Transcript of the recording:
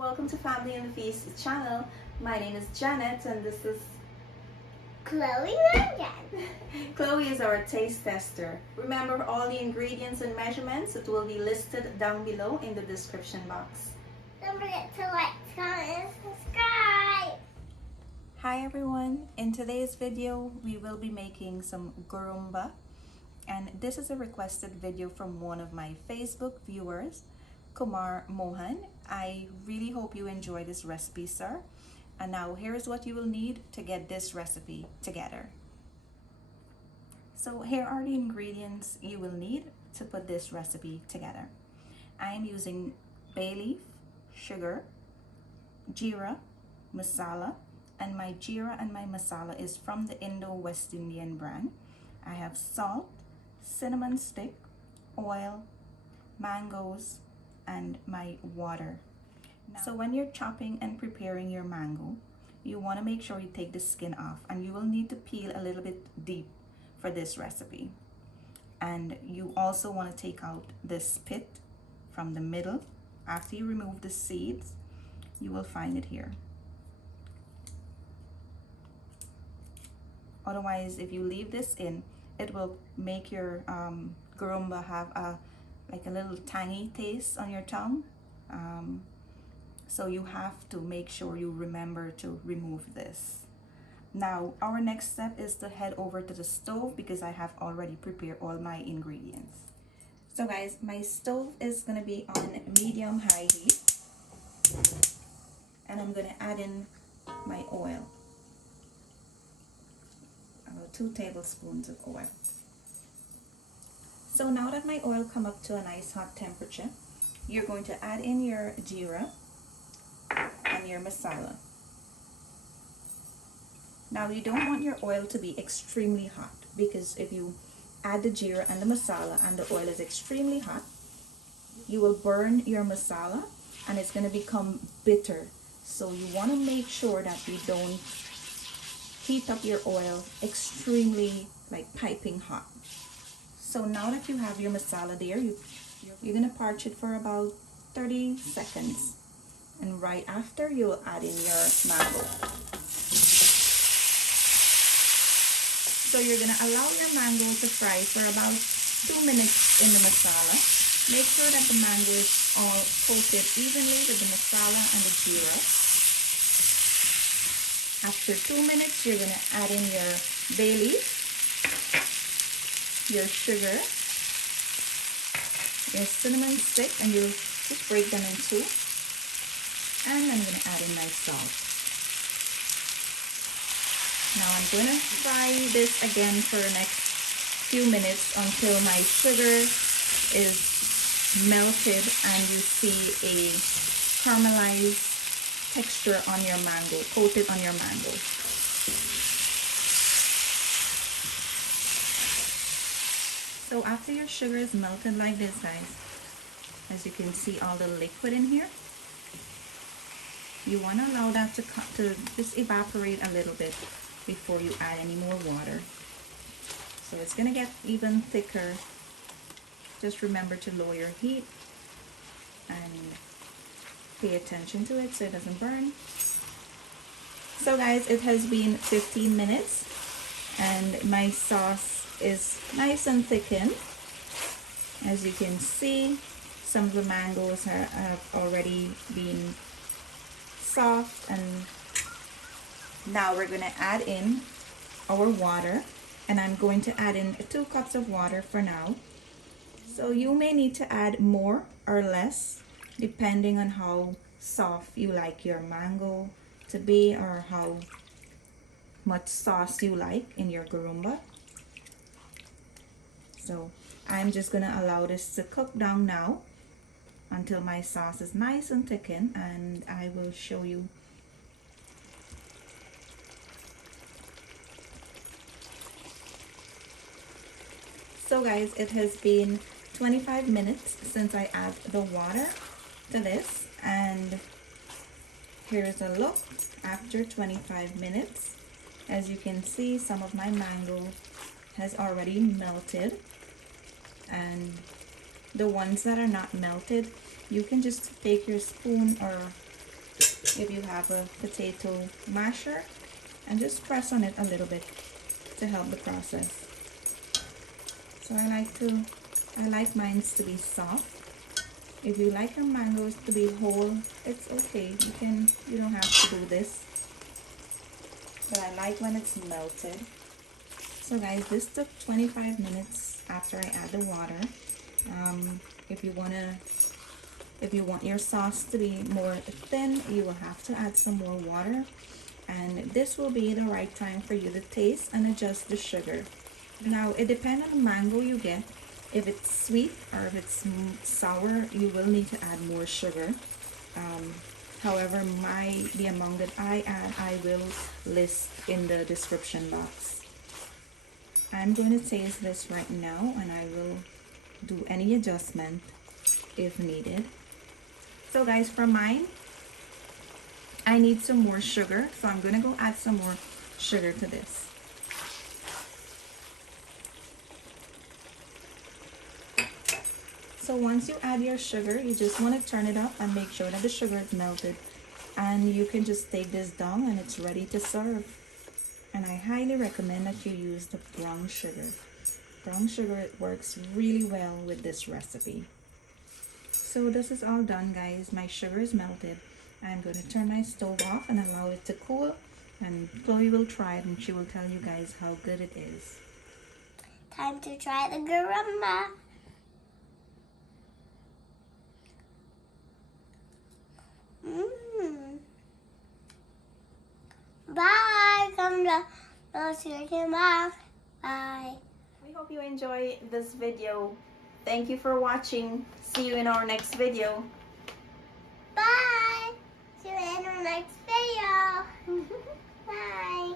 Welcome to Family and the Feast channel. My name is Janet and this is Chloe again. Chloe is our taste tester. Remember all the ingredients and measurements, it will be listed down below in the description box. Don't forget to like, comment, and subscribe. Hi everyone, in today's video we will be making some Guromba, and this is a requested video from one of my Facebook viewers, Kumar Mohan. I really hope you enjoy this recipe, sir. And now here's what you will need to get this recipe together. So here are the ingredients you will need to put this recipe together. I am using bay leaf, sugar, Geera, masala, and my Geera and my masala is from the Indo-West Indian brand. I have salt, cinnamon stick, oil, mangoes, and my water. So when you're chopping and preparing your mango, you want to make sure you take the skin off, and you will need to peel a little bit deep for this recipe. And you also want to take out this pit from the middle. After you remove the seeds, you will find it here. Otherwise, if you leave this in, it will make your Guromba have like a little tangy taste on your tongue. So you have to make sure you remember to remove this. Now, our next step is to head over to the stove because I have already prepared all my ingredients. So guys, my stove is gonna be on medium-high heat. And I'm gonna add in my oil. About 2 tablespoons of oil. So now that my oil come up to a nice hot temperature, you're going to add in your Geera and your masala. Now you don't want your oil to be extremely hot, because if you add the Geera and the masala and the oil is extremely hot, you will burn your masala and it's going to become bitter. So you want to make sure that you don't heat up your oil extremely, like piping hot. So now that you have your masala there, you're going to parch it for about 30 seconds. And right after, you will add in your mango. So you're going to allow your mango to fry for about 2 minutes in the masala. Make sure that the mango is all coated evenly with the masala and the Geera. After 2 minutes, you're going to add in your bay leaf, your sugar, your cinnamon stick, and you'll just break them in two. And I'm going to add in my salt. Now I'm going to fry this again for the next few minutes until my sugar is melted and you see a caramelized texture on your mango, coated on your mango. So after your sugar is melted like this, guys, as you can see all the liquid in here, you want to allow that to just evaporate a little bit before you add any more water. So it's going to get even thicker. Just remember to lower your heat and pay attention to it so it doesn't burn. So guys, it has been 15 minutes and my sauce is nice and thickened. As you can see, some of the mangoes have already been soft, and now we're going to add in our water, and I'm going to add in 2 cups of water for now. So you may need to add more or less depending on how soft you like your mango to be or how much sauce you like in your Guromba. So I'm just going to allow this to cook down now until my sauce is nice and thickened, and I will show you. So guys, it has been 25 minutes since I add the water to this, and here's a look after 25 minutes. As you can see, some of my mango has already melted, and the ones that are not melted, you can just take your spoon or if you have a potato masher, and just press on it a little bit to help the process. So I like mine to be soft. If you like your mangoes to be whole, it's okay. You don't have to do this. But I like when it's melted. So guys, this took 25 minutes after I add the water. If you want your sauce to be more thin, you will have to add some more water. And this will be the right time for you to taste and adjust the sugar. Now, it depends on the mango you get. If it's sweet or if it's sour, you will need to add more sugar. However, the amount that I add, I will list in the description box. I'm going to taste this right now, and I will do any adjustment if needed. So guys, for mine, I need some more sugar, so I'm going to go add some more sugar to this. So once you add your sugar, you just want to turn it up and make sure that the sugar is melted. And you can just take this down and it's ready to serve. And I highly recommend that you use the brown sugar. Brown sugar works really well with this recipe. So this is all done, guys. My sugar is melted. I'm going to turn my stove off and allow it to cool. And Chloe will try it and she will tell you guys how good it is. Time to try the Guromba. Bye. Come to Bye. We hope you enjoy this video. Thank you for watching. See you in our next video. Bye. See you in our next video. Bye.